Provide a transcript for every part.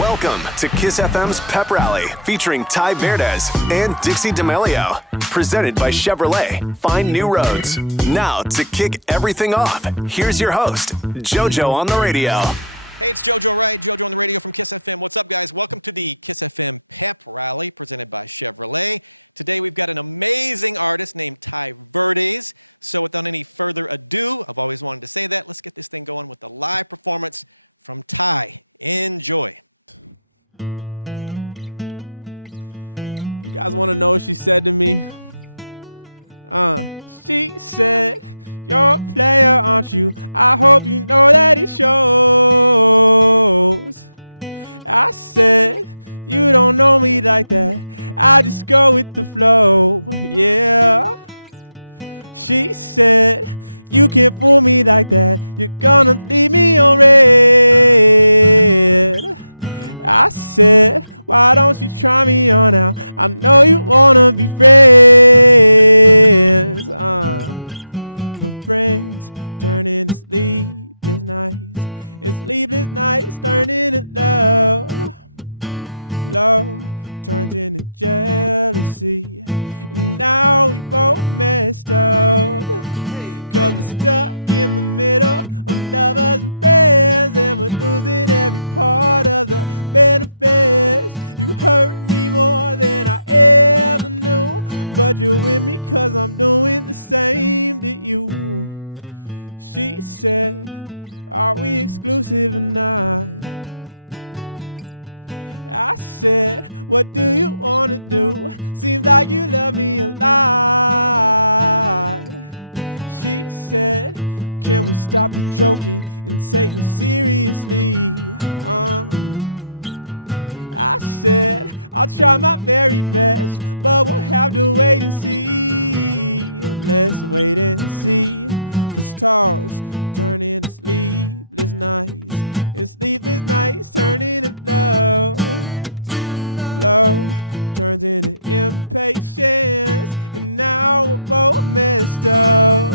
Welcome to KIIS FM's Pep Rally, featuring Verdes and Dixie D'Amelio. Presented by Chevrolet. Find new roads. Now, to kick everything off, here's your host, JoJo on the radio. Hey, it's JoJo Wright, JoJo on the radio from KIIS FM. What's up, guys? Welcome to the KIIS FM Pep Rally, presented by Chevrolet. Today, we've got an amazing artist named Verdes. So without any further ado, I've always wanted to say that. Let's get this thing going with the live performance from Enjoy. You guys want to know what she said to me? She said, "You're a player, aren't you? I hope you know that it shows." I said, "You don't know me like that. I just go with the flow." Yeah. She said, "You can't fool me like that. You're gonna leave me on red." I said, "Why don't you try me on out? I know you wanna be friends." But friends turn into sleepless nights, and sleepless nights turn into love. Love turns into jealousy, and now we both messed up. 'Cause we're stuck in the middle of lovers and friends, and we're losing every part of the benefits. You hurt me more than I ever knew, but you're with me 'cause I'm doing the same to you. She said, "Are we exclusive or not?" I said, "What do you wanna do? Seems like you love me a lot." She said, "Can we stop the joking and take me seriously?" I said, "I'll try my very best, but we'll have to wait and see." Let's wait and see, 'cause talks turn into sleepless nights, and sleepless nights turn into love. Love turns into impatience, and now we're both messed up.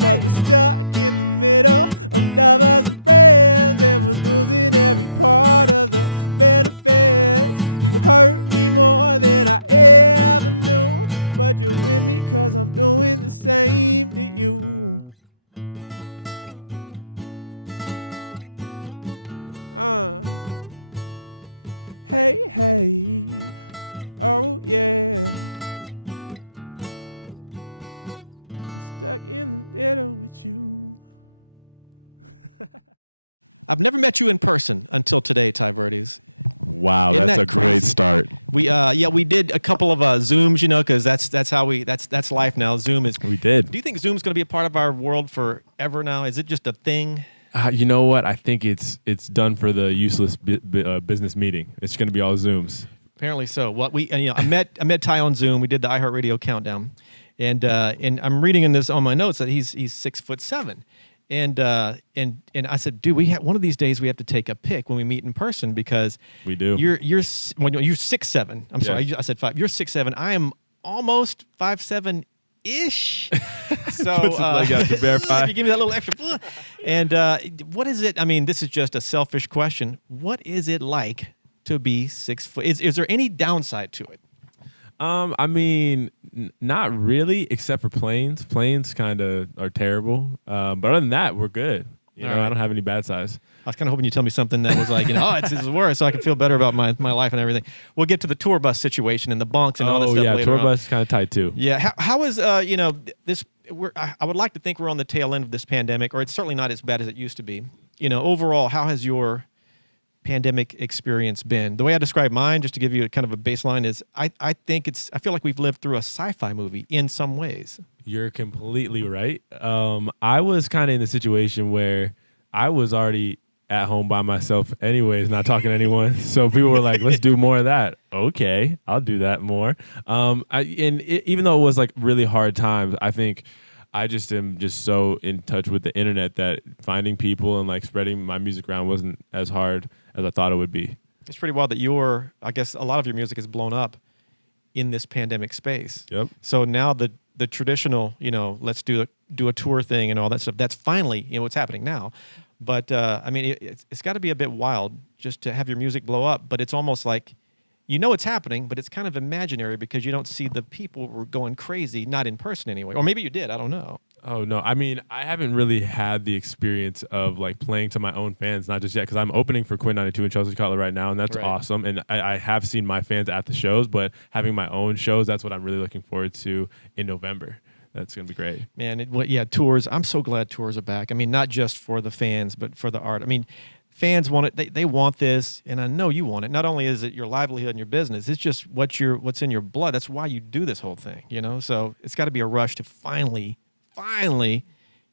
'Cause we're stuck in the middle of lovers and friends, and we're losing every part of the benefits. You hurt me more than I ever knew, but you're with me 'cause I'm doing the same to you. Hey, hey, oh yeah. Stuck in the middle with you. I've never met you in person until today, Verdes. Wow, Isn't that's that a great crazy? start. We did a couple of Zooms, because that's life now. Zoom is. We did. Do you think Zoom's going to be a part of our world forever now? Is it just a thing? You know what? I think it's done for the useless business meeting. It's going to be all Zooms. Apparently so. What I met Ty on Zoom. We did the iHeartRadio countdown, and I'm reading in this on my notes that he's 6'7", and I said, dude, one of these days we have to take a pic when we meet in person, because We do. You're 6'7". I'm sorry, I said 5. You're 6'7". I am almost 5'7". Ish. So Puts his leg out to verify. if you give me that little extra. And what is it? I mean, this is just a selfish question. What is it like to be 6 foot? Is there any downside to it? I mean, not really, except for planes. Planes kind of are terrible. But other than that, we're good. All right. I don't have any bad sides. I was kind of hoping you'd tell me something that was like, it's worse, so I can feel better about my life and everything. We'll get to the tour bus situation and the bunks and all that stuff later tour on. bus is kind of tight too. Yeah, how is this? I would like to think we're on the tail end of this pandemic, or it's certainly not as bad as it used to be. Overall, how has your pandemic experience been? The way I describe mine, just to give you kind of a baseline, is I feel like we've lived through a sci-fi movie in some ways. You're completely right. I was kind of in the situation where I was already at home by myself anyways, not talking to anyone. So people were like, let's do more of that. Okay, I'll do that more. Even though it was like really hard times, I think I just am just so in touch with the internet that finding people and like spreading my music around wasn't as hard as I thought it would be. It's pretty wild that I guess a lot of your music is blown up in this pandemic space. Yep. So now the traditional, let's do a tour thing and all that stuff, that's finally, what's happening now. But I mean, it's got to be a bit wild just to have your music blow up. But it's almost like, you know, it's happening, but it's kind of imaginary because you don't see the people who are going crazy, not in person anyway. Or maybe you did. I don't know. Oh no, I mean, I haven't really had the experience of like playing to my own fans, not just yet, because I'm opening for Quinn 92 and Chelsea Cutler right now, and that's Right. awesome. And I have seen my fans at the shows, but having my own shows, that's what I'm really looking forward to in November. That's gonna be great. Man, tours. I'm so glad tours are back. I mean, not just for the fans, but for the art. I mean, fans want it. They want this, and I know you want it. Not only is it your livelihood and your business, it's just what's in your blood. That's why you do this whole thing, you know? So it's got to be a rush to finally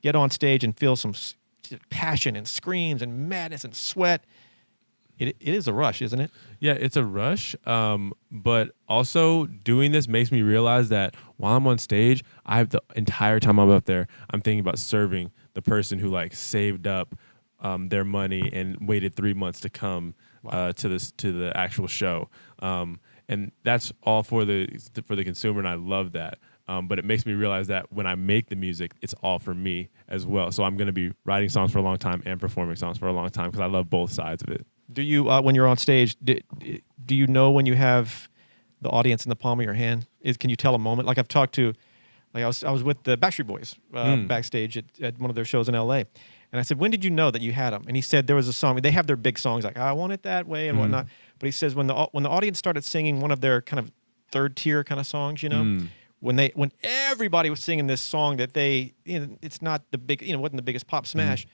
get on stage and feel some passion and screams and madness and sweat. It is a rush, isn't it? Yeah, it's a rush. But also doing this makes me realize that while I'm on stage, I have the entire time I'm up there, I'm thinking about serving the person who like saved up their money and waited 3 months to come to the actual show. And that's all for the consumer, and I love that. But it makes me realize that when I make the music, it's all for me as well. So I'm going to be writing songs for a long time and performing songs for a long time because I love both sides of it. Do you, when you're on stage, do you know when you have the audience in the palm of your hand? Can you tell a moment? Like I've talked to, like I was with the Backstreet Boys backstage at one of their shows in L.A. And I said, when did you know that you had them? And he said there was a song. They have their big songs like I Want It That Way and whatnot. But he says when the audience started singing one of their kind of third tier kind of songs, you know, when everybody was singing this song that it's not the big, wasn't the biggest pop smash.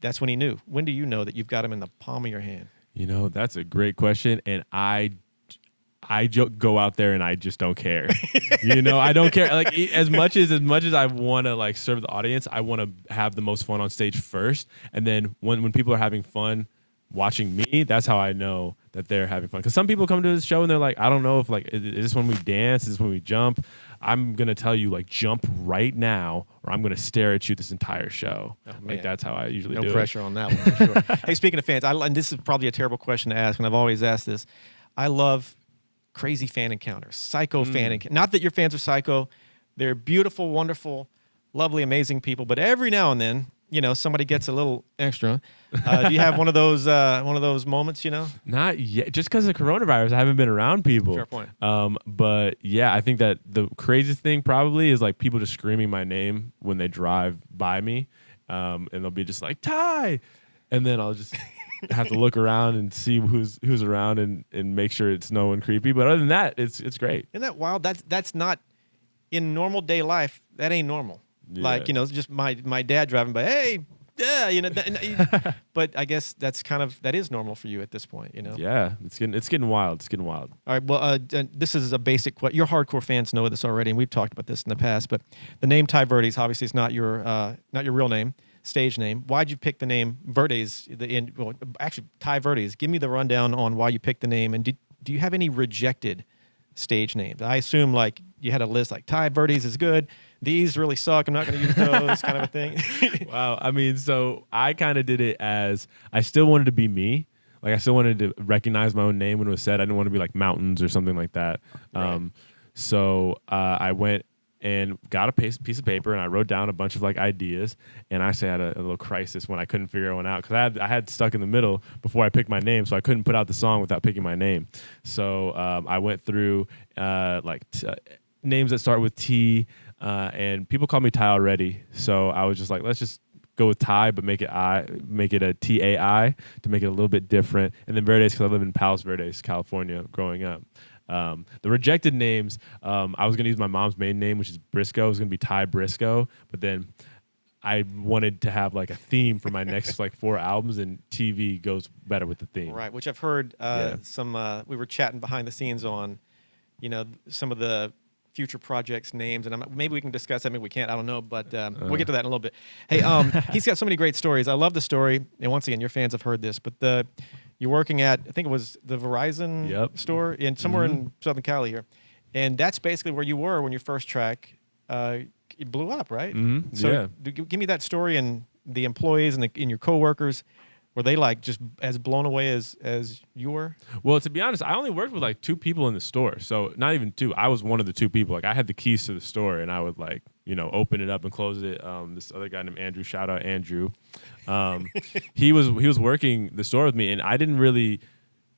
That's when he knew. When do you know that you've got him in the palm of your hand? You know, that's a great question, and I go out there and I just don't care. I don't care. Like as much as I want to like serve the audience, I want to have the most fun on stage first, and then when people are having fun watching me, that's how I know that they're having fun. Because some people come to the show and they're like, I don't know if like is this when we dance, is this when we jump? I'm gonna tell you like jump right now, or I'm gonna stare at you this entire show. Oh, like that's how I usually do No it. pressure on that one for sure. Hey, speaking of fans, and this is probably a terrible question to ask, and I've always asked this. I love crazy fan encounters, psycho fan encounters. Not that your fans are psycho. They're beautiful, wonderful, lovely, amazing people. But every now and then, somebody gets a little extra. Do you have one of those moments, Not yet. Just because of coronavirus, I haven't been around people. Fair point. But yeah, I think that the craziest thing probably is like people just screaming my name when they drive by me. And they'll be just like, Ty! And then I'll just have to look around and see who's around and make sure it's no one creepy. But other than that, it's great. Isn't that wild? That's not in normal day life. That ain't normal. Yeah. Like, it's just my dad driving by, hey, yeah, but I guess that is normal for you at this point, Yeah, it's getting wild. It's getting wild. All right, well, this is a basic question. Your hardcore fans know this already, and we've talked about this in the past, but the name Ty Verdes, obviously, is not your real name, stage name. Why'd you pick the name Verdes? Actually, Ty Verdes. Give me the rundown on why you picked the name, and do you have any rejected stage names? I assume, like, you had a list, like, Ty Verdes is good, these really suck, I'm not going to use those, kind of a thing. Wow. I mean, so I kind of did it as I still wanted to be me. Like, I still wanted to recognize my own name when it was said. I didn't want to be like Mountains or something like that. Right. So I went and got a piece of paper and I wrote down a bunch of like ideas. And I actually had a little crisis when I couldn't figure one out because I had stuck in the middle before I picked my name, so I couldn't put out the song without picking my name. So I went through names that start with T, and people call me Ty already. So I was just like, let's just go with Ty, but make it a T-A-I to make it a little bit different. And then Verdes, because I live in Palos Verdes, California, growing up. The rejected names, I was going to use my mom's maiden name, which is Briscoe. It was going to be Ty Briscoe, but then I wanted to have like a theme for my next like 4 albums, and TV goes better with the theme. Right, which I've heard we were chatting behind the scenes on, some of the future projects names, and maybe we can discuss that, maybe we can't, I don't know, but we'll get to that in a little bit. Hey, he's got so many great stories. I love the story, and once again, your fans have heard this, but you're working at, I think it was the Verizon store in somewhere in Southern Cali here, and that's basically where you were when your first track it blew up, right? Mm-hmm. So give me that story and the employees and your coworkers. Were they like just as blown away as you were? Well, to be honest, I only worked with like 2 people in the store. So not even 2. I was one of the 2 people. Like I had the keys to the store and I would like, open it up and close it. This other guy named Andrew, shout out Andrew. He was working the store with me and I didn't really,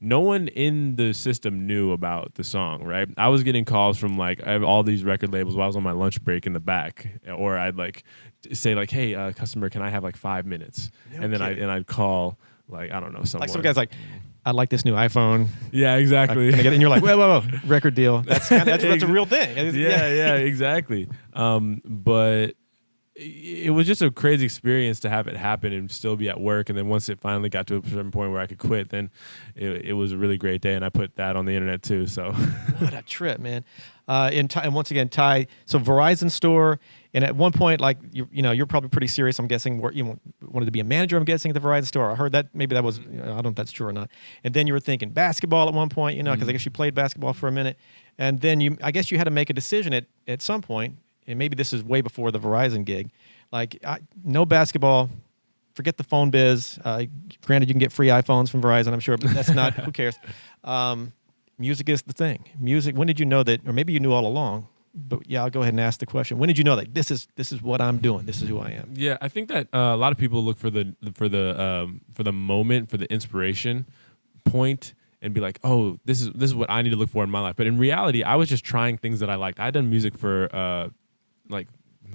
no one in the system knew about the song, right? I was getting calls from like I have all these record labels while I was on my lunch break in the back, or I'd like say like, "Hey, customer, can I have like 5 minutes?" And then I'd call like I don't know someone. Like some guy's like, "I like this new iPhone." Yeah, exactly. Can I get it? And you're like, "Whoa, record deal." That's a real thing. Yeah, exactly. But it was just a crazy experience to have it happen and still be at work. And then once it finally got to a certain point where I could quit, then it was a really great day. And I put that on the internet too. So what a trip, man. And once again, Ty, so Verizon store. And at one point, like, you're probably pretty serious. I'm guessing you wanted to be a manager, I'm guessing, at the Verizon store. I heard that maybe that was, I don't know if that's true or not. And then you were thinking basketball at one point, because I guess you played basketball for a minute. And then I guess you had to make a decision at some point. And maybe this is way before the Verizon gig, like no basketball, forget the phone biz. Granted, you can get free iPhones from Verizon, I'm sure, but that's not, who cares? Music is the thing. Music, when did you know that, or maybe you knew all along, but yeah, I'll go ahead and ask the question. When did you know that this is what I'm doing? This is who I am? Yeah, I think that a lot of people look for the moment, for the inspiration point, and be like, oh, this is what I need to look for in my life. But in reality, I was just trying things that I liked. I'd done music for like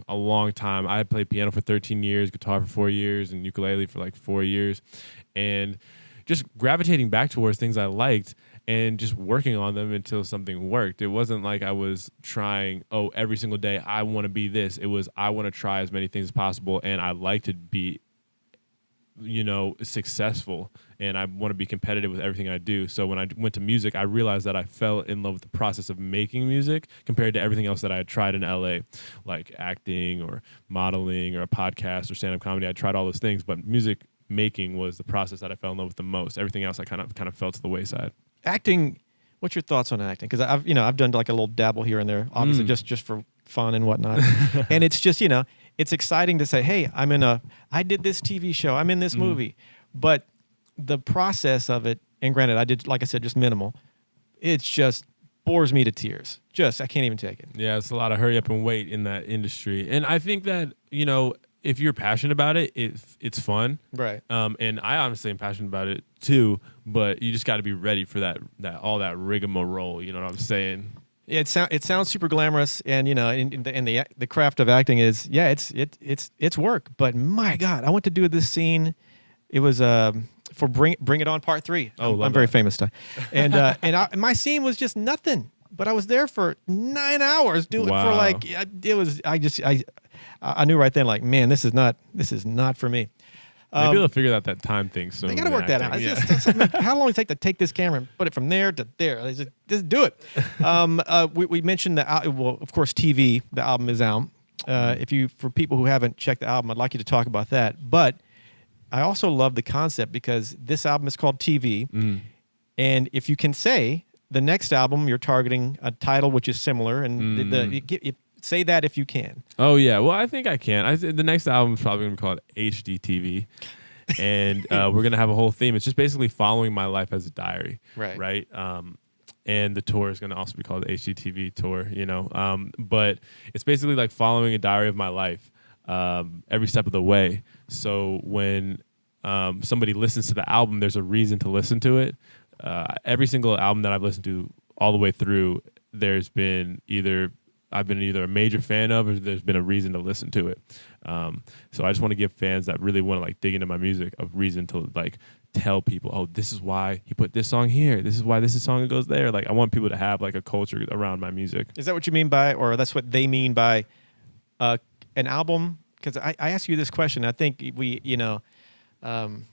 a long time. I had played piano for 13 years, guitar for 4 years, and ukulele for like 4 years. And just gravitating back towards things I liked and just working on them until something worked. It wasn't like I was trying, every single day I want to be this. It was I want to try as many things as possible, and I like to be successful, and I want to be competitive with everything I do. So when I went to music, I realized that I fell in love with the process of making music compared to everything else that I had tried in LA, like acting or modeling or a podcast or stand-up comedy. I tried all those things, but music making was the process that I fell in love with the most. Everything else I kind of fell to the wayside. Acting, what's your thoughts on acting? Because I've done like a little dabble here and there, obviously just for fun and whatnot. And it's just, it's exciting to say, hey, I did this TV show, I'm in this movie. But the process of it, and granted, I did, like I said, just minimal, it's just bores me to tears. I can't even take it. Yeah, it's a lot of hurry up and wait in that industry. And I think that, if you're passionate about it, it's fun. Right. And I honestly am passionate about it too, but you just got to be ready for that all that rigmarole, you know what I'm saying? Yeah, it sounds super glamorous, and the craft of acting is it's work. But my God, I went to do this scene. It was for Bring It On Part 3. I'm very famous, Ty. And my scene was just nothing. But I was there for 9 hours doing for like it was. I knew right then, like, man, this is not for me. Maybe they'll figure out that time thing. So they got to work that out. How long does it take to take this camera and put it from there to there? Just do it. We mentioned of course, TV. The album is out. For people who haven't checked the album, I'd like you to talk about that. But I also love the concept because this album is called TV, and if you can say the next album, you're targeting a title which is similar, and say that if you can. Oh, yeah. Well, I think I can. The next album is probably going to be called HDTV. And we're going to have a whole theme. It's just basically following my life as a diary. Right. And the tour is going to also be called the HDTV tour, But it's basically like following a diary of my life every step of the way. So when somebody listens to the album, there's a reason to listen to it. Every single album that I've listened to all the way through, I've been either a major fan of, or there's been a reason to listen to it. So I just want to give fans that really want to like dig into my music a reason to like tell people, oh, this is why he put this song here. This is why this song goes there. Like I want people to have like a culture around my music. Is that what you mean by, or that's what they mean by an album? Because I asked you this question. I think we, I don't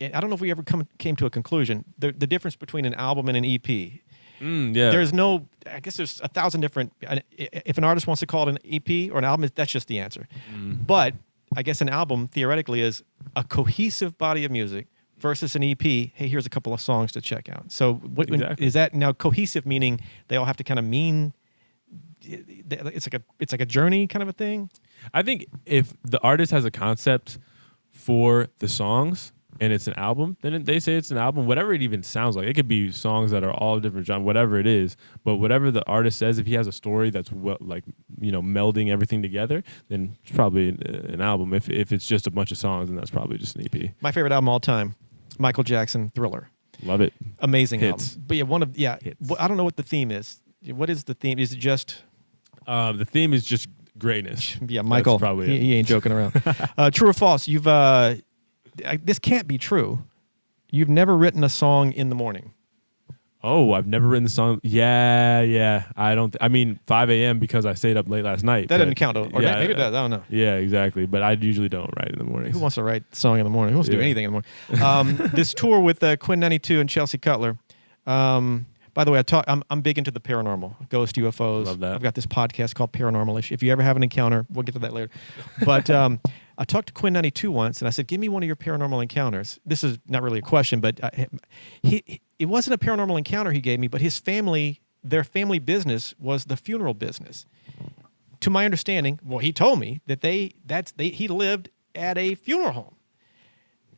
know if we ever came to a conclusion. The difference between an album and an EP. Yeah. There's I guess there's 1,000 different, if an artist wants to call it an EP or an album, that's just the answer. But I guess an album theoretically is a cohesive body of music versus an EP. Hey, here's a couple of songs to check out. So exactly. Is that now cohesive, meaning they all have to kind of mean, it's like a journey kind of a thing? I think if the artist has a concept for the songs, and it's an album, then they say it's an album, whatever it even sounds like. It could be songs that are all different genres, whatever it is. But whatever the artist says, if he has a story that's melding everything together, then it's probably an album. If it's just a bunch of songs, then that's probably just an EP. My favorite album of all time, Michael Jackson, Thriller. Love it. Amazing Hits. album. But hits. I don't know what the theme is. What is the theme? Is it just... The theme is just greatness. Yeah, Michael, he ain't joking around. True or false? This can't be true. You've never written a song in the morning. Oh, I've never written the song. Yeah. I don't. I mean, 5 a.m. because I stayed up late last night. That doesn't count. Or maybe it does. I don't know. Yeah, exactly. But I usually don't write in the morning. Who wants to write a song in the morning? Who wants to do anything in the morning? This tour with Quinn 92 and Chelsea Cutler. By the way, I'm big into the paranormal, ghost, UFOs. Love that. I've got this podcast called Paranormal-ish. If you ever have an encounter, we'll get to that later. But I talked to Quinn 92 once, and I said, give me one of your paranormal encounters. This is not really a question, but it wasn't a paranormal encounter he gave me, but his family, their family business was the funeral business. To my understanding, well, he told me that he lived at a funeral home.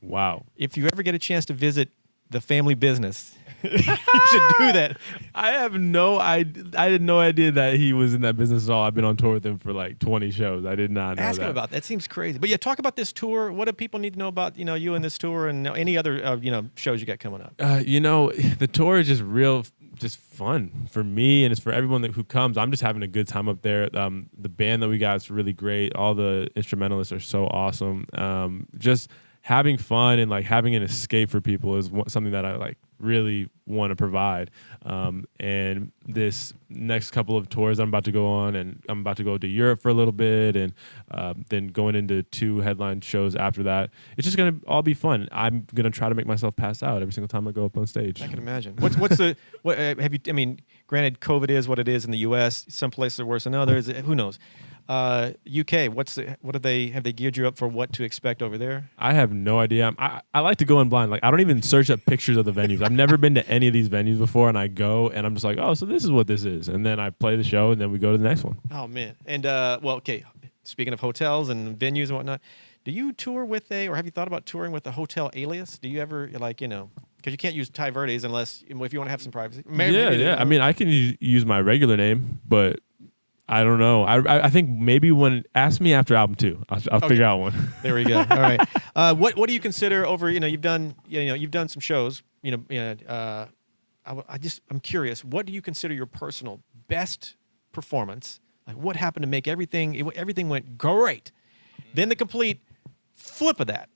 Wow. If you ever get a chance to visit the family business, you should do that. I had no idea that he was in that business at all. I've been on tour with him for like 20 shows. I did not know Ask that. him about that. Seems crazy. But yeah, talk about this tour. What do people need to know about you and this tour and any other shows you got coming up? The tour is just fun for me, and it's for everyone who comes. I'm just having a good time up there. The band that we got is really great. All the instrumentalists are so awesome. Just having fun and like having an escape for people is something that I like really want to provide. And this next couple of tours I'm about to go on, and I'm about to go to Europe for a little bit, and then going into 2 headline shows after that. It's just gonna all be fun. I'm gonna try to make myself pass out every single time I go up on stage. I can imagine. What have you? I mean, granted, COVID is what it is in the U.S. Some places are worse than others. Who knows? UK, have they geared you up for what to expect over there? I have no idea. I like to go in blind. Like, I don't even search up pictures of the venues. I've never been to any of these venues before, and I go and I'm just like, oh, so this is what this is. And then I play the show, and then we go to the next one. Oh man. And okay. Speaking of hotels and venues and whatnot, do you tour with or have you thought about touring with a hotel alias? Do you ever because you can't use Ty Verdes unless if you want to have some privacy. Yeah. I mean, I can use my regular name, but I don't know. I think maybe ask me after album 2. I'll figure out one. There we go. All right. What do you consider over? You've done some shows. I'm curious. What do you consider your personal best performance? Like, what happened to make everything went great? Then the complete flip of that.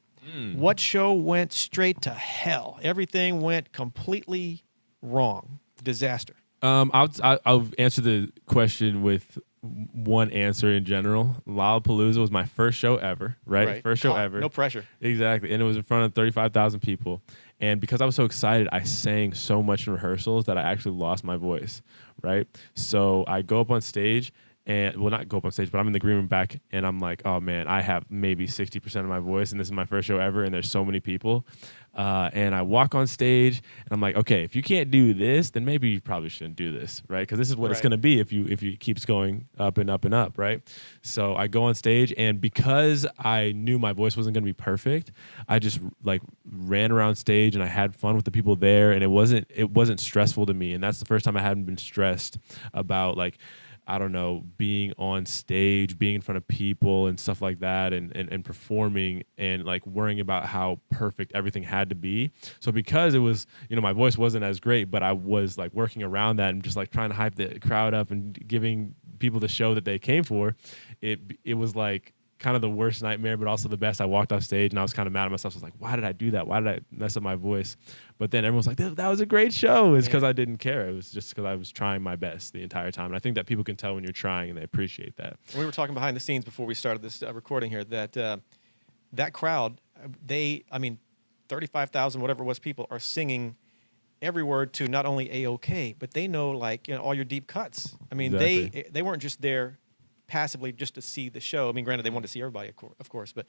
What show went straight to hell? Everything went completely wrong. Disaster. I'll answer the question with one answer in general. Lollapalooza was my first show ever, right? First show ever. No pressure. Exactly. And it was in front of 35,000 people. And because I was so excited, I sang so much in rehearsals that I actually lost my voice, right? So I go up on stage, and not go up on stage, but I'm in the green room back, and I'm like, oh man, I have maybe 60% of my voice, and this is my first show ever, and there's so many people. And I walk on stage, and I'm like, okay, if you can't do this, then maybe you probably shouldn't do this, right? Because this is what it's going to be if you keeps going up and up and up, right? So I go on stage, and because I knew my voice wasn't going to be perfect, I just like ran around stage, and I had fun with the people there, and it wasn't stressful to me. And that's the first time I hadn't been stressed about like, I don't know, being on stage, being in front of people and stuff like that, and performing and like worrying about how perfect everything had to be. So because it was, my voice wasn't as great, but I was like working around that and just like trying to hype the crowd up and giving people the show that they came for, it was like kind of the worst nightmare, but also the best. I walked off stage and I was kind of mad at myself. I was like, why did I do that? Why did I mess up my voice? But then everyone was like, that was a great show. It's because I didn't care. It was just because I was trying my best the entire time. And I think that people can tell when you're trying, and they appreciate that. We were talking behind the scenes before we started this recording here that that crowd, 35,000, whatever it was, people are singing every word to not only A-OK, but they know all your deep cuts. I mean, Exactly. they weren't just there passively just to see the show. I mean, granted, they wanted to see everybody, of course, but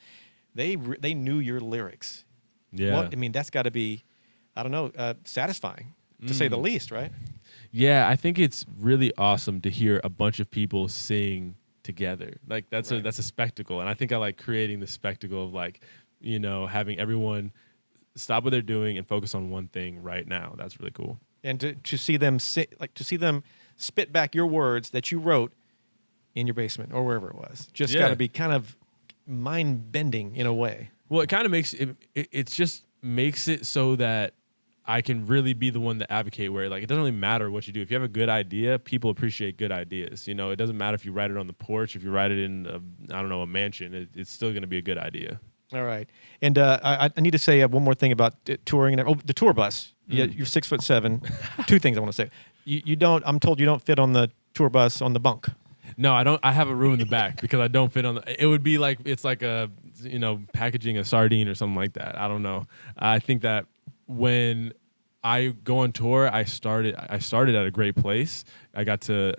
they knew your lyrics. Yeah. That's got to be, I don't know, satisfying, to say the least, right? Yeah, I think it's really awesome to hear a bunch of people sing together. Like that's a spectacle, and I think I like creating the spectacle of having everyone stop what they're doing and focus on one thing right now. That's really cool. And to see them spit back your words that you wrote in your basement or wherever it was, just got to be kind of mind bending in a way. Well, it kind of makes it just makes it so that I can really be the one to advocate where like it doesn't really matter what you do. If you have a good idea, people appreciate good ideas. You know, it doesn't matter if you write it on the porch, if you write it in a mansion, it's still going to be a good idea. All right. And I need to say one more thing about touring and the tour bus. Yeah, you're 6'7". Two things I want to say. You don't. I'm told you don't fit on the tour bus on the bunk. No, I don't. I have a room in the back because I don't fit on the. It would be like it's like packaging a sardine or something like that. I don't know. I think that when I go on tour, I started at a great place. I got to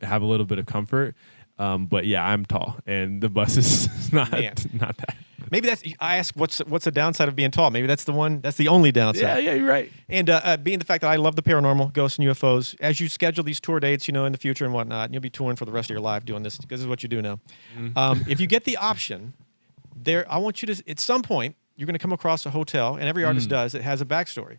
have a little bit of comfort. But yeah, I'm tall, and the bus is not that. Maybe I asked what's the downside of being tall? Maybe that's the only downside. Yeah, you're right. And being the fact that I love the paranormal, ghosts and UFOs, as you schedule these tour dates, in the future and whatnot, and you'll be touring for the rest of your life doing this because this is what you do now. If you get the option, I want you to, at some point, you're going to come across a hotel, and every artist does, it has a backstory.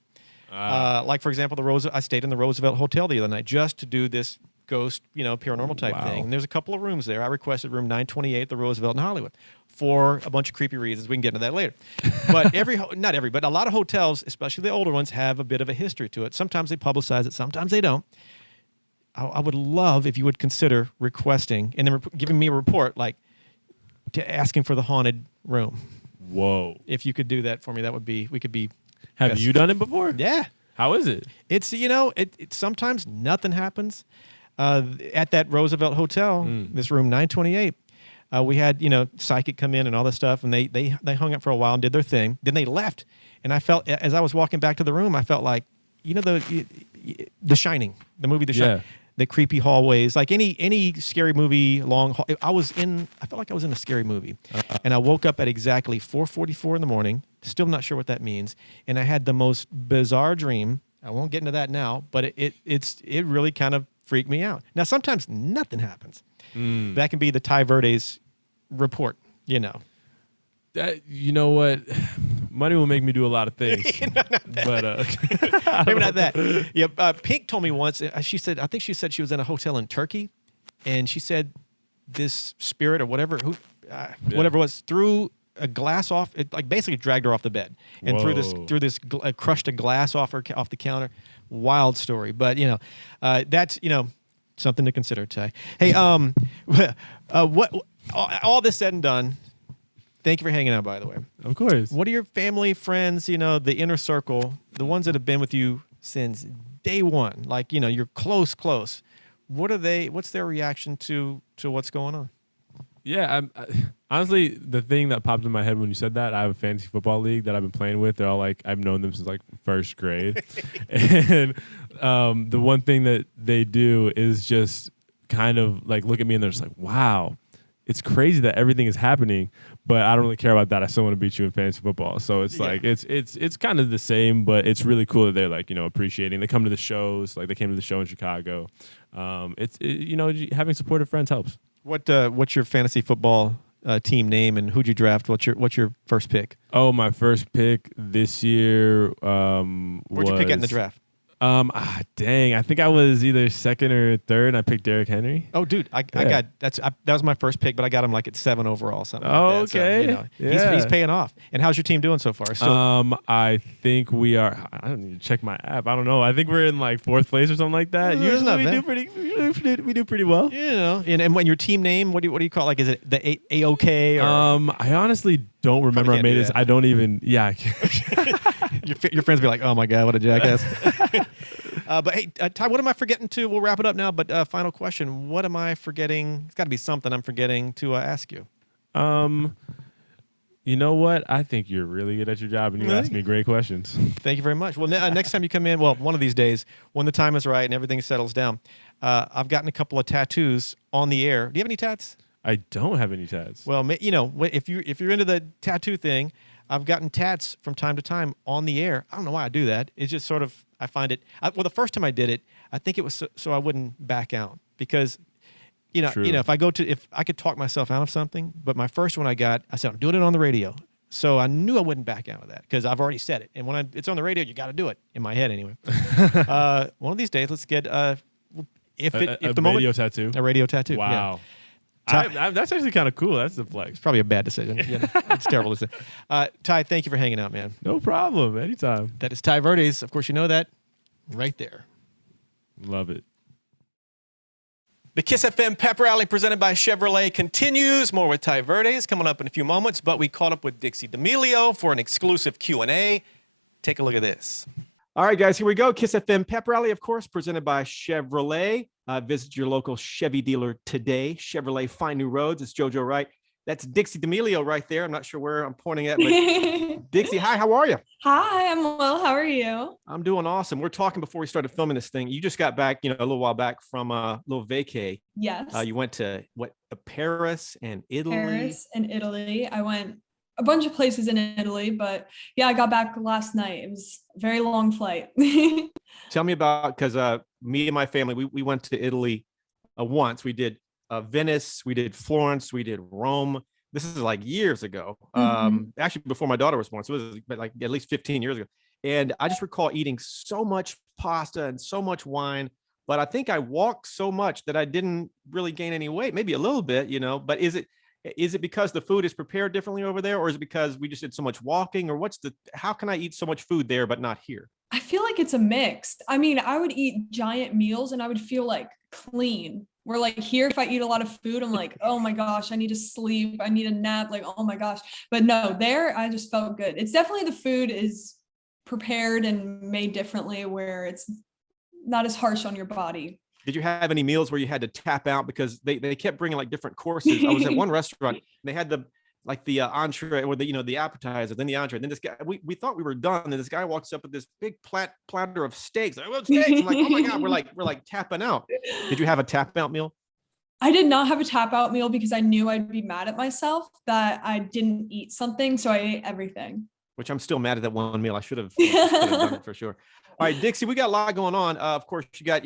Like, for example, I stayed in the Roosevelt Hotel the other night just to do this ghost, paranormal type thing. And there's a couple of rooms there. I requested room 928, the Roosevelt in Hollywood, for a bunch of creepy reasons. We can get into that later. But but a lot of hotels, especially the older ones, have a bit of a history to it. Sometimes they publicize it, sometimes they don't. I would love if you would consider requesting and then giving me a report, like asking for the haunted room. Whoa! If you could do that for me, we could be. Have you done it before? Yeah. How is it? It's it sometimes nothing happens. At that Roosevelt Hotel, this room 928, we had psychic come in and all this stuff, and they hung up for a while and did their thing. Then they left, and I felt as I was walking back to the room, I felt like The Shining, the movie The Shining, the creepy hallways, like any scary movie, long. I felt like I was in a scary movie, and I woke up at exactly 4:44 in the morning. Still not sure what that means, and I had the most bizarre dream. I won't get into that now, but it really kind of freaked me out. Now, sometimes nothing happens. That can be the Ty Verdes report, That, you know what? Money will make me do a lot of things. But maybe not that. Yeah, Pink told me once, I think she said she was in a hotel in Turkey, and she said this spirit or whatever it was, threw a glass off, it like basically dragged her off the bed and threw this crushed a glass off the counter. Wild story, but that's something to consider, Ty. Hey, what all this said and done, thank you for hanging out, by the way. Of course. What are your family, friends, the inner circle, the ones that have been with you since day one, like you're close. What's their reaction to what's going on? Yeah, honestly, the thing that popped in my head when you said that, I have a fantasy football league that I've been playing with. They're all like, I've known them since like first grade. And the one thing that they do is just kind of like look at me and they're just like, wow, it's crazy that everything is happening, but I don't really care about that. I still want to beat you in fantasy football. So it's like, it's kind of the same, but it's really cool that they're like, appreciating. They come to the shows, like they came to the show in Chicago. Having supportive friends helps. What's your fantasy football team name and who'd you draft? What's your first pick? Oh, my first pick this year Where'd you pick it in the draft? Dang, I think I was either second or third, and I picked Derrick Henry. Oh, dude, that was my first pick, but I got him like at 7 overall, something. Oh, like that. okay. So, he's paying off. And how's your team doing so far? Still? I think we are. I don't need to check my app. I don't know. I think we're in like 4th place or something like that. Usually we do pretty well. And when your team name, what do you call it? Like, is it the AOK? Or? I honestly don't remember. I made this. I don't even. Yeah. Your friends be like, oh my God, what a jackass. But hey, Ty, what am I forgetting to? We'll wrap it up now, but final question. What am I forgetting? It's got to be something I'm forgetting to ask you. You know what? I think you're really good at your job, and you ask me great questions. Thank you very much. Well, next time you come in, one of these days, when the time is right and everything settles down, I've gotten a couple of tattoos on the air. Do you have any tats? I don't have any tats. Well, if you're into the tattoo thing, I've gotten tats from time to time on the air. I don't know why I do that. It's just sort of, I find it. The first time I did it, I think it was so I wouldn't back out because, if I could talk myself out of something. But my first one I said, I'm doing it on the radio. So I knew I wouldn't back out of that because I've already said it. And when it's on the radio, you got to do it, in my head anyway. One of these days, let's get a radio tattoo. A radio tattoo. Wow. Yeah. That's actually kind of cool. That's the flex. It's probably a bad decision. It's a terrible decision. Ty, thank you for hanging out, man. No problem. Anytime. That is Ty Verdes. Of course, you know that right there. Love it. The KIIS FM Pep Rally presented by Chevrolet continues. More with Ty Verdes coming up in a few moments, but we caught up with Dixie D'Amelio for an exclusive Q&A. Take a look at this. All right, guys, here we go. KIIS FM Pep Rally, of course, presented by Chevrolet. Visit your local Chevy dealer today. Chevrolet, find new roads. It's JoJo Wright. That's Dixie D'Amelio right there. I'm not sure where I'm pointing at, but Dixie, hi, how are you? Hi, I'm well. How are you? I'm doing awesome. We're talking before we started filming this thing. You just got back, a little while back from a little vacay. Yes. You went to Paris and Italy. Paris and Italy. I went a bunch of places in Italy, but yeah, I got back last night. It was a very long flight. Tell me about, because me and my family, we went to Italy once. We did Venice, we did Florence, we did Rome. This is like years ago. Actually before my daughter was born. So it was like at least 15 years ago. And I just recall eating so much pasta and so much wine, but I think I walked so much that I didn't really gain any weight, maybe a little bit, but is it because the food is prepared differently over there, or is it because we just did so much walking, or how can I eat so much food there, but not here? I feel like it's a mix. I mean, I would eat giant meals and I would feel like clean. Where like here, if I eat a lot of food, I'm like, oh my gosh, I need to sleep. I need a nap. Like, oh my gosh. But no, there, I just felt good. It's definitely the food is prepared and made differently where it's not as harsh on your body. Did you have any meals where you had to tap out because they kept bringing like different courses? I was at one restaurant, they had the entree or the appetizer, then the entree. Then this guy, we thought we were done. And this guy walks up with this big platter of steaks. I love steaks. I'm like, oh my God, we're like tapping out. Did you have a tap out meal? I did not have a tap out meal because I knew I'd be mad at myself that I didn't eat something. So I ate everything. Which I'm still mad at that one meal. I should have done it for sure. All right, Dixie, we got a lot going on. Of course, you got,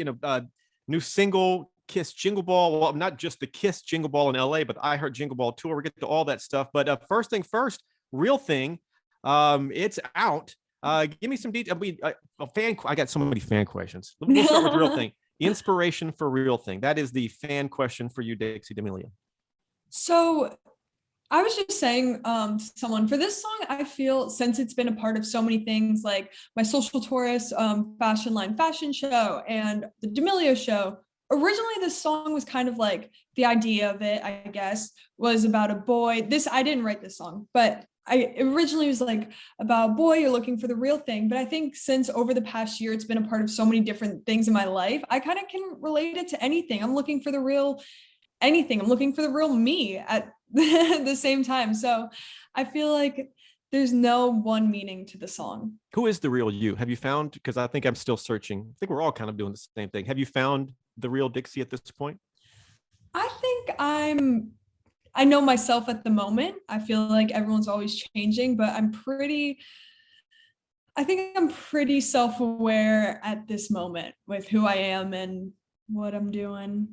new single, KIIS Jingle Ball. Well, not just the KIIS Jingle Ball in LA, but I Heart Jingle Ball tour. We get to all that stuff. But first thing first, Real Thing. It's out. Give me some details. I got so many fan questions. We'll start with Real Thing. Inspiration for Real Thing. That is the fan question for you, Dixie D'Amelio. So I was just saying to someone for this song, I feel since it's been a part of so many things like my Social Tourist fashion line fashion show and the D'Amelio show. Originally, this song was kind of like the idea of it, I guess, was about a boy. I didn't write this song, but I originally was like about a boy, you're looking for the real thing. But I think since over the past year, it's been a part of so many different things in my life. I kind of can relate it to anything. I'm looking for the real anything. I'm looking for the real me at the same time. So I feel like there's no one meaning to the song. Who is the real you? Have you found, because I think I'm still searching. I think we're all kind of doing the same thing. Have you found the real Dixie at this point? I think I know myself at the moment. I feel like everyone's always changing, but I think I'm pretty self-aware at this moment with who I am and what I'm doing.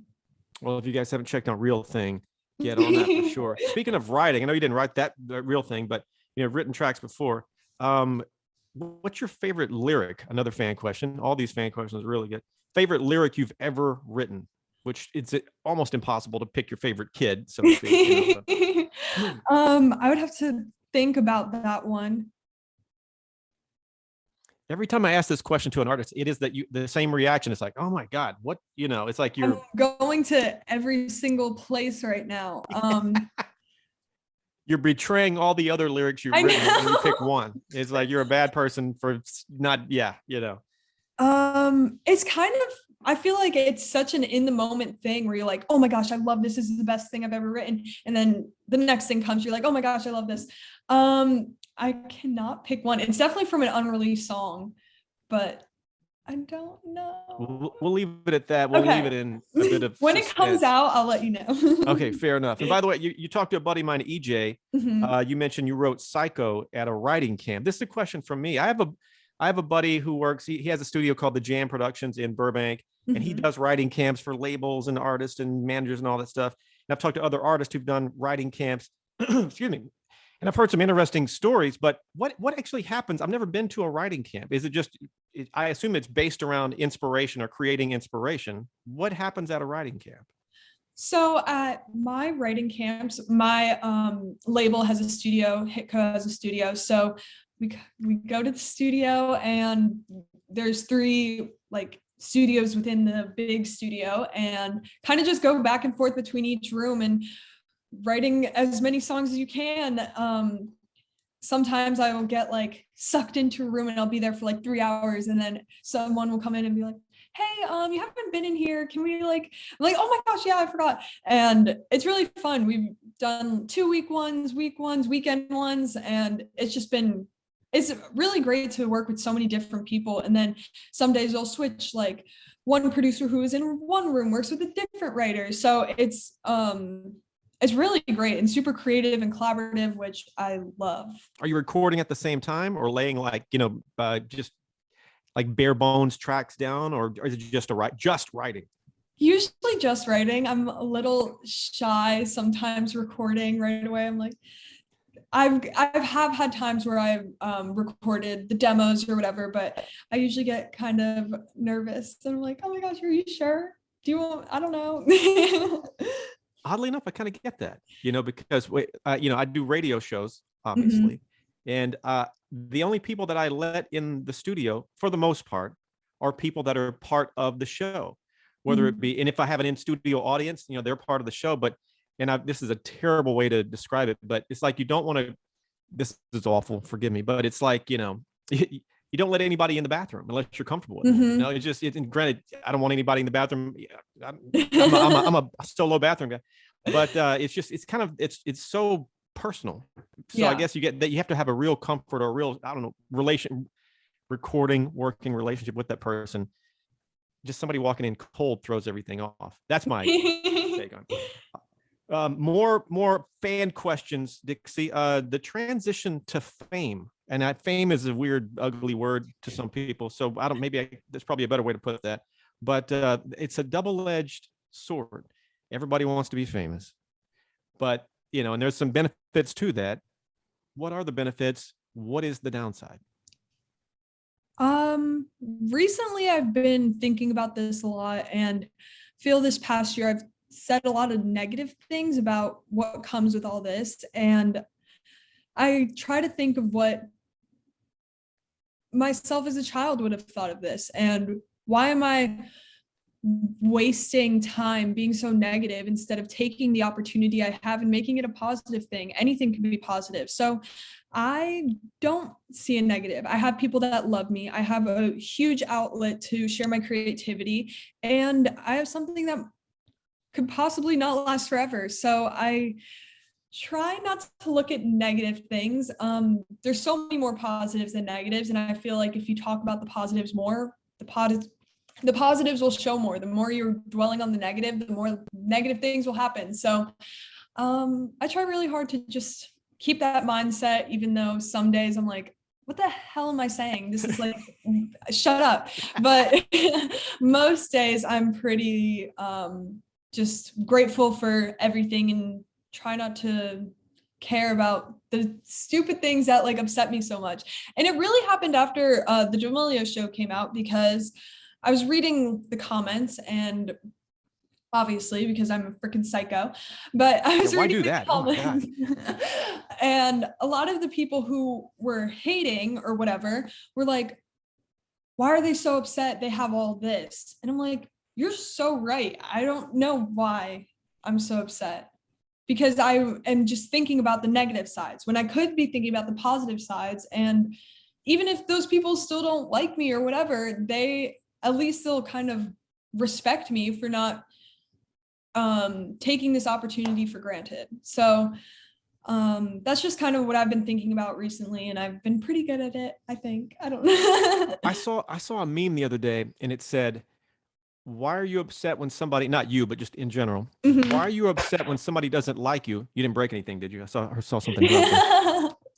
Well, if you guys haven't checked out Real Thing, get on that for sure. Speaking of writing, I know you didn't write that Real Thing, but you've written tracks before. What's your favorite lyric? Another fan question. All these fan questions are really good. Favorite lyric you've ever written, which it's almost impossible to pick your favorite kid. So to speak, I would have to think about that one. Every time I ask this question to an artist, it is the same reaction. It's like, oh my God, what, it's like you're I'm going to every single place right now. You're betraying all the other lyrics you've written when you pick one. It's like you're a bad person for not, It's kind of, I feel like it's such an in the moment thing where you're like, oh my gosh, I love this. This is the best thing I've ever written. And then the next thing comes, you're like, oh my gosh, I love this. I cannot pick one. It's definitely from an unreleased song, but I don't know. We'll leave it at that. We'll leave it in a bit of when suspense. it comes out, I'll let you know. Okay, fair enough. And by the way, you talked to a buddy of mine, EJ. Mm-hmm. You mentioned you wrote Psycho at a writing camp. This is a question from me. I have a buddy who works. He has a studio called the Jam Productions in Burbank, and he does writing camps for labels and artists and managers and all that stuff. And I've talked to other artists who've done writing camps. Excuse me. And I've heard some interesting stories, but what actually happens? I've never been to a writing camp. Is it just, I assume it's based around inspiration or creating inspiration. What happens at a writing camp? So at my writing camps, my label has a studio, Hitco has a studio. So we go to the studio, and there's 3 like studios within the big studio, and kind of just go back and forth between each room and writing as many songs as you can. Sometimes I will get like sucked into a room and I'll be there for like 3 hours, and then someone will come in and be like, hey, you haven't been in here. Can we I'm like, oh my gosh, yeah, I forgot. And it's really fun. We've done 2-week ones, weekend ones, and it's really great to work with so many different people. And then some days they'll switch, like one producer who is in one room works with a different writer. So it's really great and super creative and collaborative, which I love. Are you recording at the same time, or laying like, just like bare bones tracks down, or is it just writing? Usually just writing. I'm a little shy sometimes recording right away. I'm like, I've had times where I've recorded the demos or whatever, but I usually get kind of nervous. And I'm like, oh my gosh, are you sure? I don't know. Oddly enough, I kind of get that, because I do radio shows, obviously. And the only people that I let in the studio, for the most part, are people that are part of the show, whether it be, and if I have an in-studio audience, they're part of the show. But, this is a terrible way to describe it, but it's like, you don't want to, this is awful, forgive me, but it's like, you don't let anybody in the bathroom unless you're comfortable with it. And granted, I don't want anybody in the bathroom. I'm a solo bathroom guy, but it's so personal. So I guess you have to have a real comfort or a real, working relationship with that person. Just somebody walking in cold throws everything off. That's my take on it. More fan questions, Dixie. The transition to fame, and fame is a weird, ugly word to some people. So there's probably a better way to put that, but it's a double-edged sword. Everybody wants to be famous, but and there's some benefits to that. What are the benefits? What is the downside? Recently I've been thinking about this a lot, and feel this past year I've said a lot of negative things about what comes with all this. And I try to think of what myself as a child would have thought of this, and why am I wasting time being so negative instead of taking the opportunity I have and making it a positive thing. Anything can be positive. So I don't see a negative. I have people that love me. I have a huge outlet to share my creativity, and I have something that could possibly not last forever. So I try not to look at negative things. There's so many more positives than negatives. And I feel like if you talk about the positives more, the positives will show more. The more you're dwelling on the negative, the more negative things will happen. So I try really hard to just keep that mindset, even though some days I'm like, what the hell am I saying? This is like, shut up. But most days I'm pretty just grateful for everything and try not to care about the stupid things that like upset me so much. And it really happened after the D'Amelio show came out, because I was reading the comments, and obviously because I'm a freaking psycho, but I was reading the comments and a lot of the people who were hating or whatever were like, why are they so upset? They have all this. And I'm like, you're so right. I don't know why I'm so upset, because I am just thinking about the negative sides when I could be thinking about the positive sides. And even if those people still don't like me or whatever, at least they'll kind of respect me for not taking this opportunity for granted. So that's just kind of what I've been thinking about recently, and I've been pretty good at it, I think. I don't know. I saw a meme the other day, and it said, why are you upset when somebody, not you, but just in general, why are you upset when somebody doesn't like you? You didn't break anything, did you? I saw something.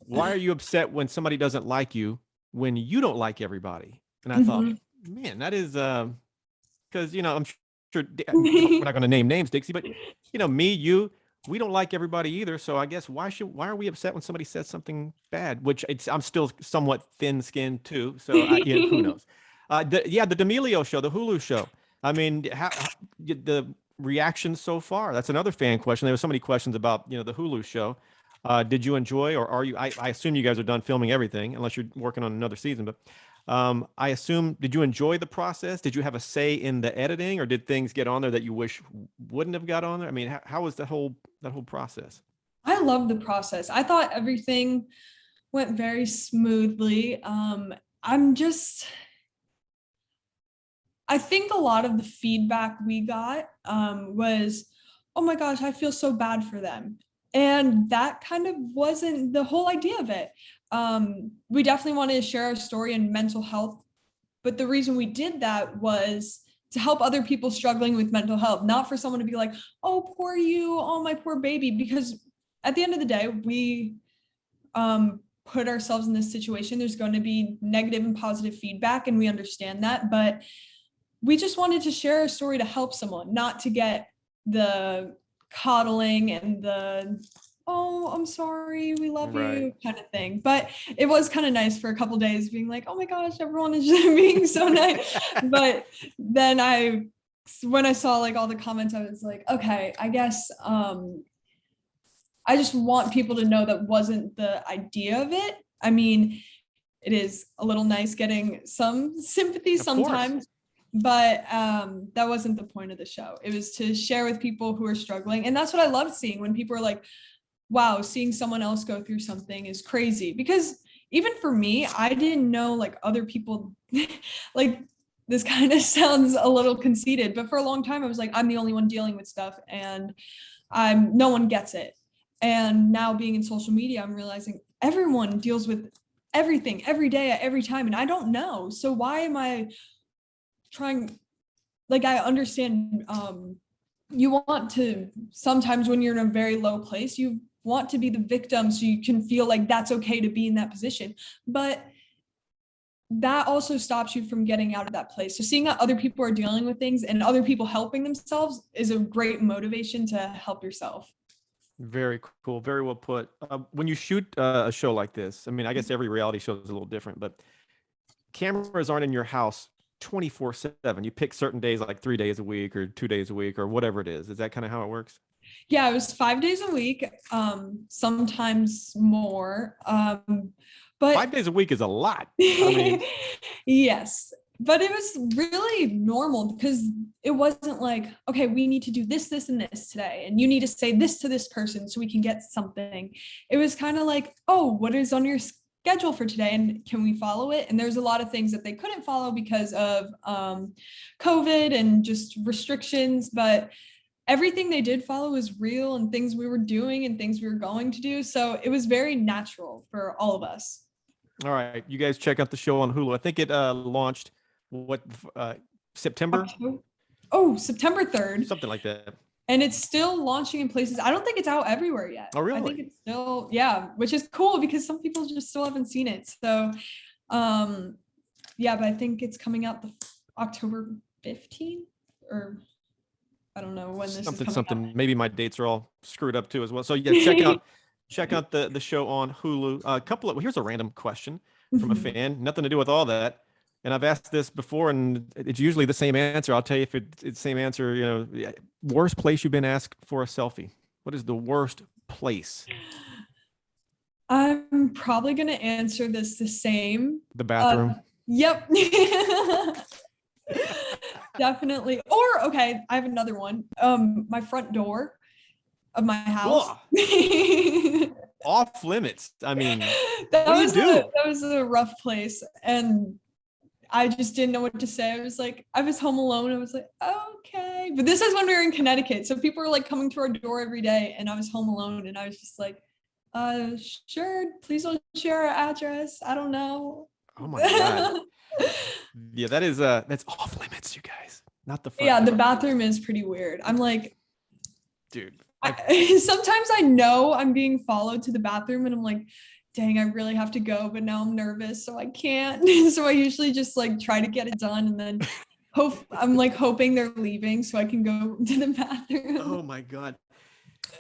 Why are you upset when somebody doesn't like you when you don't like everybody? And I thought, man, that is, because, I'm sure we're not going to name names, Dixie, but, me, you, we don't like everybody either. So I guess why are we upset when somebody says something bad? Which I'm still somewhat thin-skinned too. So who knows? The D'Amelio show, the Hulu show. I mean, the reactions so far? That's another fan question. There were so many questions about the Hulu show. Did you enjoy, or are you? I assume you guys are done filming everything, unless you're working on another season. But I assume, did you enjoy the process? Did you have a say in the editing, or did things get on there that you wish wouldn't have got on there? I mean, how was that whole process? I love the process. I thought everything went very smoothly. I think a lot of the feedback we got was, oh my gosh, I feel so bad for them. And that kind of wasn't the whole idea of it. We definitely wanted to share our story in mental health, but the reason we did that was to help other people struggling with mental health, not for someone to be like, oh, poor you, oh, my poor baby, because at the end of the day, we put ourselves in this situation. There's going to be negative and positive feedback, and we understand that, but we just wanted to share our story to help someone, not to get the coddling and the, oh, I'm sorry, we love you kind of thing. But it was kind of nice for a couple of days being like, oh my gosh, everyone is just being so nice. But then when I saw like all the comments, I was like, okay, I guess I just want people to know that wasn't the idea of it. I mean, it is a little nice getting some sympathy sometimes, but that wasn't the point of the show. It was to share with people who are struggling. And that's what I love seeing, when people are like, wow, seeing someone else go through something is crazy. Because even for me, I didn't know like other people, like, this kind of sounds a little conceited, but for a long time I was like, I'm the only one dealing with stuff and no one gets it. And now being in social media, I'm realizing everyone deals with everything every day at every time, and I don't know. So why am I trying? Like, I understand you want to, sometimes when you're in a very low place, you want to be the victim so you can feel like that's okay to be in that position, but that also stops you from getting out of that place. So seeing that other people are dealing with things and other people helping themselves is a great motivation to help yourself. Very cool. Very well put. When you shoot a show like this, I mean, I guess every reality show is a little different, but cameras aren't in your house 24/7. You pick certain days, like 3 days a week or 2 days a week or whatever it is. Is that kind of how it works? Yeah, it was 5 days a week, sometimes more. But 5 days a week is a lot. I mean, yes, but it was really normal because it wasn't like, okay, we need to do this, this, and this today, and you need to say this to this person so we can get something. It was kind of like, oh, what is on your schedule for today, and can we follow it? And there's a lot of things that they couldn't follow because of COVID and just restrictions, but everything they did follow was real and things we were doing and things we were going to do. So it was very natural for all of us. All right, you guys check out the show on Hulu. I think it launched September? September 3rd. Something like that. And it's still launching in places. I don't think it's out everywhere yet. Oh, really? I think it's still, yeah, which is cool because some people just still haven't seen it. So, yeah, but I think it's coming out the October 15th, or I don't know when this is coming out. Maybe my dates are all screwed up too as well. So yeah, check out the show on Hulu. Here's a random question from a fan, nothing to do with all that. And I've asked this before, and it's usually the same answer. I'll tell you if it's the same answer. Worst place you've been asked for a selfie. What is the worst place? I'm probably going to answer this the same. The bathroom. Yep. Definitely. Or, okay, I have another one. My front door of my house. Off limits. I mean, that was a rough place. And I just didn't know what to say. I was home alone. I was like, okay. But this is when we were in Connecticut. So people were like coming to our door every day, and I was home alone, and I was just like, sure, please don't share our address. I don't know. Oh my God. Yeah, that's off limits, you guys. Not the front door. The door. bathroom is pretty weird. I'm like, dude. Sometimes I know I'm being followed to the bathroom, and I'm like, dang, I really have to go, but now I'm nervous, so I can't. So I usually just like try to get it done, and then I'm like hoping they're leaving so I can go to the bathroom. Oh my God.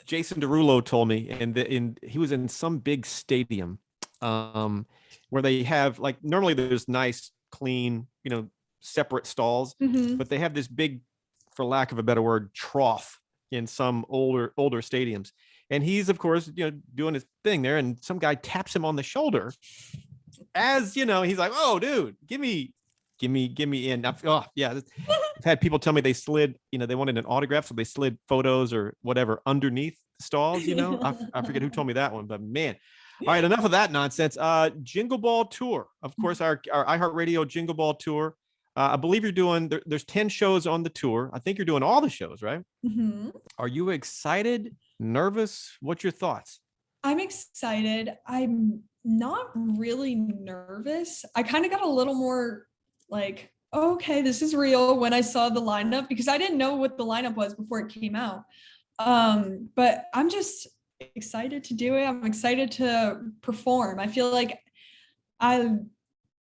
Jason Derulo told me, and he was in some big stadium, where they have like normally there's nice, clean, separate stalls, Mhm. but they have this big, for lack of a better word, trough in some older stadiums. And he's of course doing his thing there, and some guy taps him on the shoulder, as he's like, "Oh, dude, give me in." Oh yeah, I've had people tell me they slid, they wanted an autograph, so they slid photos or whatever underneath stalls. I forget who told me that one, but man. All right, enough of that nonsense. Jingle Ball tour, of course, our iHeartRadio Jingle Ball tour. I believe you're doing. There's 10 shows on the tour. I think you're doing all the shows, right? Mhm. Are you excited? Nervous? What's your thoughts? I'm excited. I'm not really nervous. I kind of got a little more like, oh, okay, this is real when I saw the lineup, because I didn't know what the lineup was before it came out. But I'm just excited to do it. I'm excited to perform. I feel like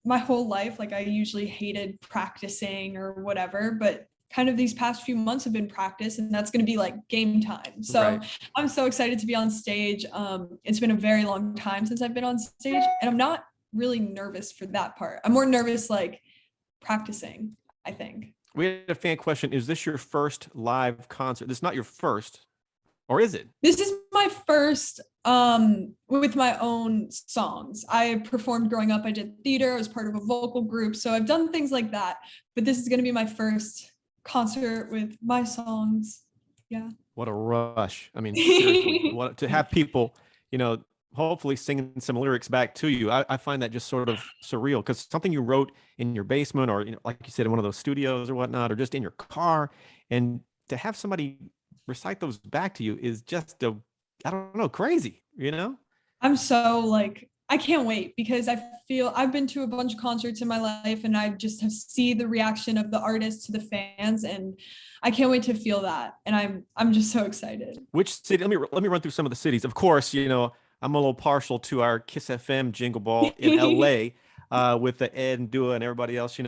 my whole life, like I usually hated practicing or whatever, but kind of these past few months have been practice, and that's going to be like game time. So Right. I'm so excited to be on stage. It's been a very long time since I've been on stage, and I'm not really nervous for that part. I'm more nervous like practicing, I think. We had a fan question. Is this your first live concert? This is not your first, or is it? This is my first with my own songs. I performed growing up. I did theater. I was part of a vocal group. So I've done things like that. But this is going to be my first concert with my songs. Yeah. What a rush. I mean, seriously, to have people, hopefully singing some lyrics back to you. I find that just sort of surreal, because something you wrote in your basement, or, like you said, in one of those studios or whatnot, or just in your car, and to have somebody recite those back to you is just I don't know, crazy, I'm so like, I can't wait, because I feel I've been to a bunch of concerts in my life, and I just have see the reaction of the artists to the fans, and I can't wait to feel that. And I'm just so excited. Which city? Let me run through some of the cities. Of course, I'm a little partial to our KIIS FM Jingle Ball in LA, with the Ed and Dua and everybody else,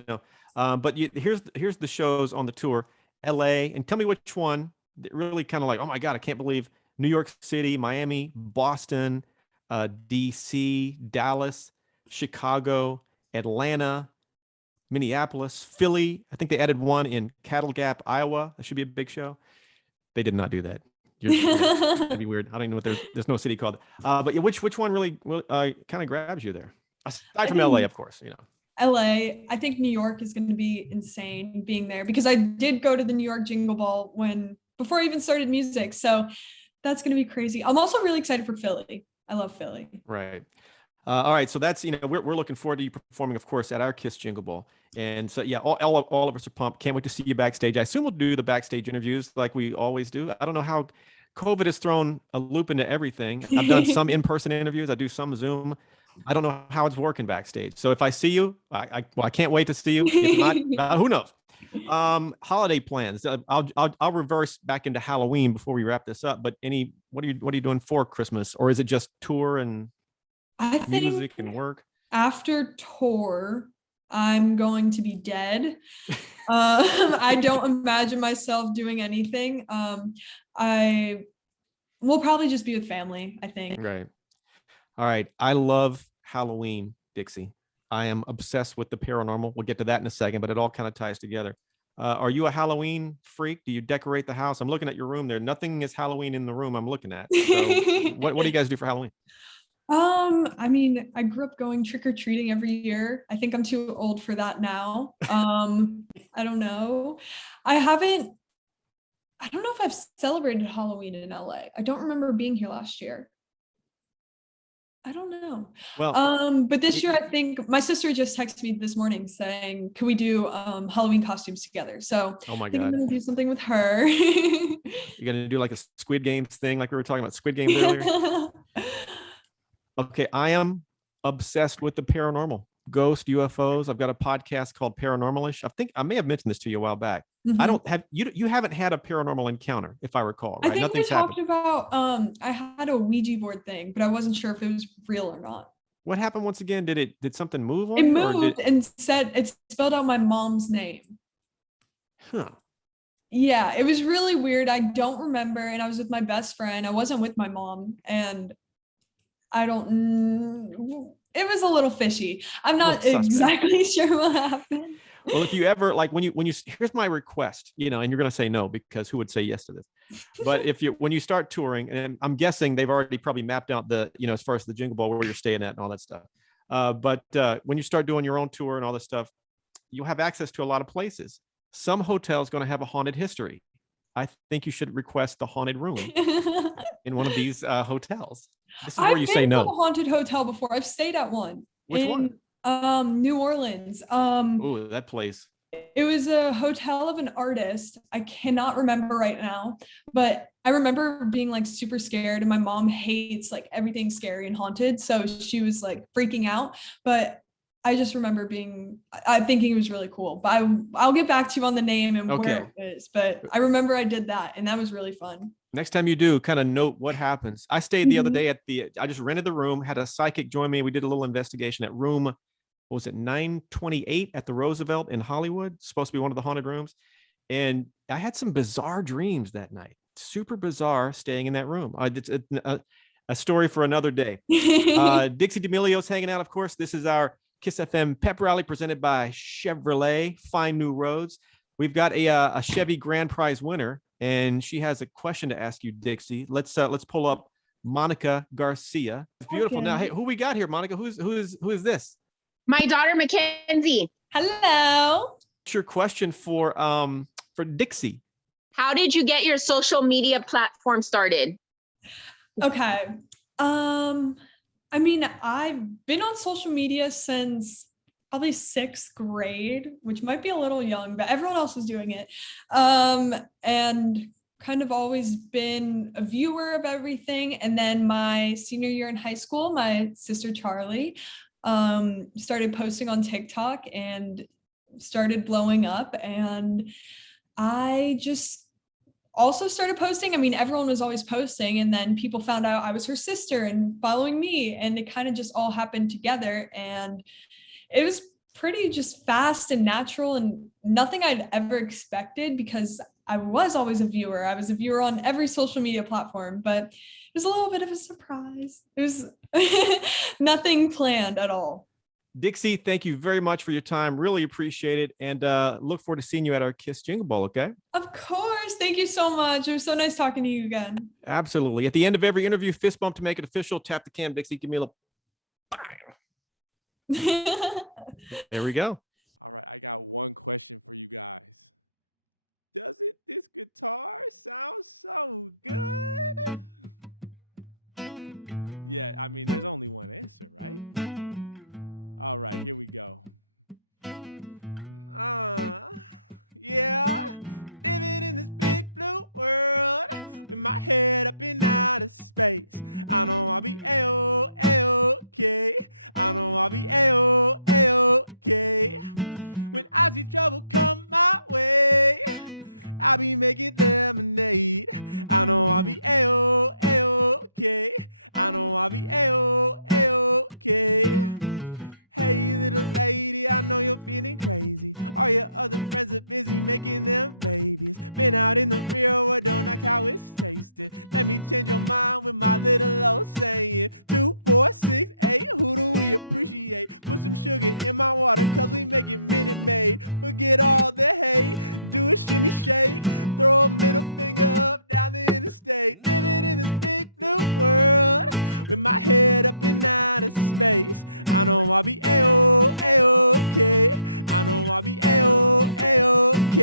But here's the shows on the tour: LA, and tell me which one that really kind of like, oh my God, I can't believe. New York City, Miami, Boston, DC, Dallas, Chicago, Atlanta, Minneapolis, Philly. I think they added one in Cattle Gap, Iowa. That should be a big show. They did not do that. That'd be weird. I don't even know what there's no city called. But yeah, which one really kind of grabs you there? Aside from LA, of course, LA, I think New York is going to be insane being there, because I did go to the New York Jingle Ball before I even started music. So that's going to be crazy. I'm also really excited for Philly. I love Philly. Right. All right. So that's, we're looking forward to you performing, of course, at our KIIS Jingle Ball. And so, yeah, all of us are pumped. Can't wait to see you backstage. I assume we'll do the backstage interviews like we always do. I don't know how COVID has thrown a loop into everything. I've done some in-person interviews. I do some Zoom. I don't know how it's working backstage. So if I see you, I can't wait to see you. If not, who knows? Holiday plans. I'll reverse back into Halloween before we wrap this up. But what are you doing for Christmas, or is it just tour and I music think and work? after tour, I'm going to be dead. I don't imagine myself doing anything. I will probably just be with family, I think. Right. All right. I love Halloween, Dixie. I am obsessed with the paranormal. We'll get to that in a second, but it all kind of ties together. Are you a Halloween freak? Do you decorate the house? I'm looking at your room there. Nothing is Halloween in the room I'm looking at. So what do you guys do for Halloween? I mean, I grew up going trick-or-treating every year. I think I'm too old for that now. I don't know. I don't know if I've celebrated Halloween in LA. I don't remember being here last year. I don't know. Well, but this year, I think my sister just texted me this morning saying, "Can we do Halloween costumes together?" So oh my I think I'm God. gonna do something with her. You're gonna do like a Squid Games thing, like we were talking about Squid Games earlier? Okay, I am obsessed with the paranormal. Ghost, UFOs. I've got a podcast called Paranormalish. I think I may have mentioned this to you a while back. I don't have you haven't had a paranormal encounter, if I recall, right? I think Nothing's we talked happened. about I had a Ouija board thing, but I wasn't sure if it was real or not. What happened once again? Did something move on It you, or moved and said it spelled out my mom's name. Huh. Yeah, it was really weird. I don't remember. And I was with my best friend. I wasn't with my mom. And I don't, it was a little fishy. I'm not suspect. exactly sure what happened. Well, if you ever like when you here's my request, and you're going to say no because who would say yes to this? But when you start touring, and I'm guessing they've already probably mapped out the, as far as the Jingle Ball where you're staying at and all that stuff. But when you start doing your own tour and all this stuff, you'll have access to a lot of places. Some hotel's going to have a haunted history. I think you should request the haunted room in one of these hotels. This is where you say no. I've been to a haunted hotel before. I've stayed at one. Which one? New Orleans. Oh, that place. It was a hotel of an artist. I cannot remember right now, but I remember being like super scared, and my mom hates like everything scary and haunted. So she was like freaking out, but I just remember thinking it was really cool, but I'll get back to you on the name and where it is, but I remember I did that and that was really fun. Next time you do, kind of note what happens. I stayed the other day I just rented the room, had a psychic join me. We did a little investigation at room, what was it, 928 at the Roosevelt in Hollywood, supposed to be one of the haunted rooms. And I had some bizarre dreams that night, super bizarre staying in that room. It's a story for another day. Dixie D'Amelio's hanging out, of course. This is our KIIS FM Pep Rally presented by Chevrolet, Find New Roads. We've got a Chevy Grand Prize winner, and she has a question to ask you, Dixie. Let's pull up Monica Garcia. It's beautiful. Okay. Now, hey, who we got here, Monica? Who is this? My daughter, Mackenzie. Hello. What's your question for Dixie? How did you get your social media platform started? Okay. I mean, I've been on social media since probably 6th grade, which might be a little young, but everyone else was doing it. And kind of always been a viewer of everything. And then my senior year in high school, my sister Charlie started posting on TikTok and started blowing up. And I just also started posting. I mean, everyone was always posting, and then people found out I was her sister and following me, and it kind of just all happened together. And it was pretty just fast and natural and nothing I'd ever expected because I was always a viewer. I was a viewer on every social media platform, but it was a little bit of a surprise. It was nothing planned at all. Dixie, thank you very much for your time. Really appreciate it. And look forward to seeing you at our KIIS Jingle Ball, okay? Of course. Thank you so much. It was so nice talking to you again. Absolutely. At the end of every interview, fist bump to make it official. Tap the cam, Dixie. Give me a little. There we go. All right, I got one question for you guys. Doesn't this guitar sound so good? Yeah, I mean, there's only one answer, right? All right, here we go. Yeah, living in this big blue world with my head up in outer space. I know I'll be A-O-A-OK. I know I'll be A-O-A-OK. When I see trouble come my way, I'll be making lemonade. I know I'll be A-O-A-OK. I know I'll be A-O-A-OK. Hey, little lady, I know you're feeling crazy. All your other friends are busy making them babies. Been out in the real world, don't like how it's tasting. Let me change your mind with my little old saying. 2, 4, 6, 8, who do we appreciate? Put some sugar in my water, cause we make it Minute Maid. Forget all the hate, do a shimmy shake. Throw a middle finger up down the interstate. Living in this big blue world with my head up in outer space. I know I'll be A-O-A-OK. I know I'll be A-O-A-OK.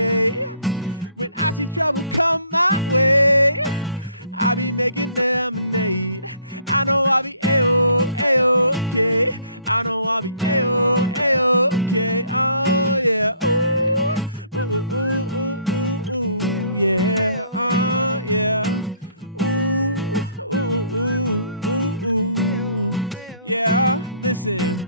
When I see trouble come my way, I'll be making lemonade. I know I'll be A-O-A-OK. I know I'll be A-O-A-OK. Oh yeah, ooh, ooh, ooh, ooh, ooh, ooh, yeah, yeah, ooh, ooh, ooh, ooh, ooh, yeah. Listen,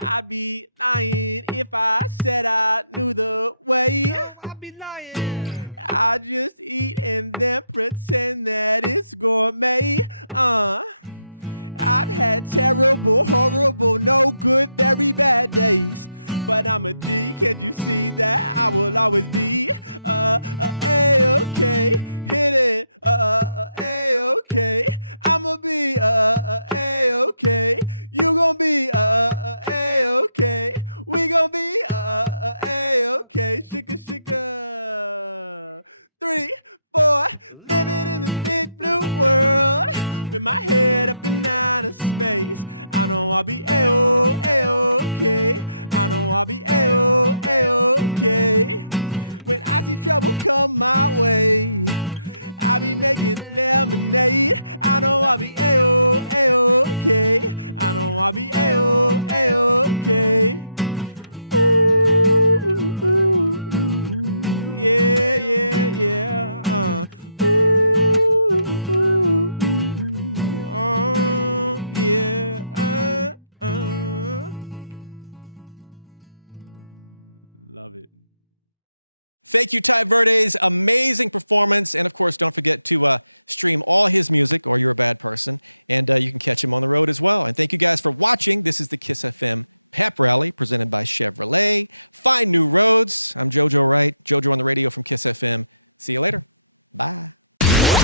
I'd be lying if I said I knew the way. I'd be lying. I just eat and then pretend that it's gourmet. I've had terrible, horrible, no good, very bad days. but I'm a G. Can't you see that? I will always be A-okay. Hit it, A-okay. I'ma be A-okay. You gon' be A-okay. We gon' be A-okay. Shika, shika. 3, 4, living in this big blue world with my head up in outer space. I know I'll be A-okay. I know I'll be A-okay. When I see trouble come my way, I'll be making lemonade. I know I'll be A-okay. I know I'll be A-okay. Ooh, yeah, yeah, yeah. Yeah. Love it. Thank you, Ty Verdes. Amazing performance. And of course, don't forget to stream all his music or you're a bad person. And you can catch him on the road as well. And thank you guys for watching. This is the KIIS FM Pep Rally presented by Chevrolet. Find new roads. I'm JoJo Wright. JoJo on the radio from KIIS FM. See you later. Bye.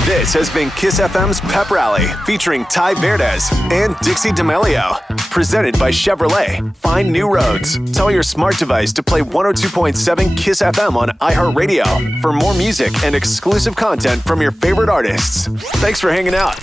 This has been KIIS FM's Pep Rally featuring Ty Verdes and Dixie D'Amelio. Presented by Chevrolet. Find new roads. Tell your smart device to play 102.7 KIIS FM on iHeartRadio for more music and exclusive content from your favorite artists. Thanks for hanging out.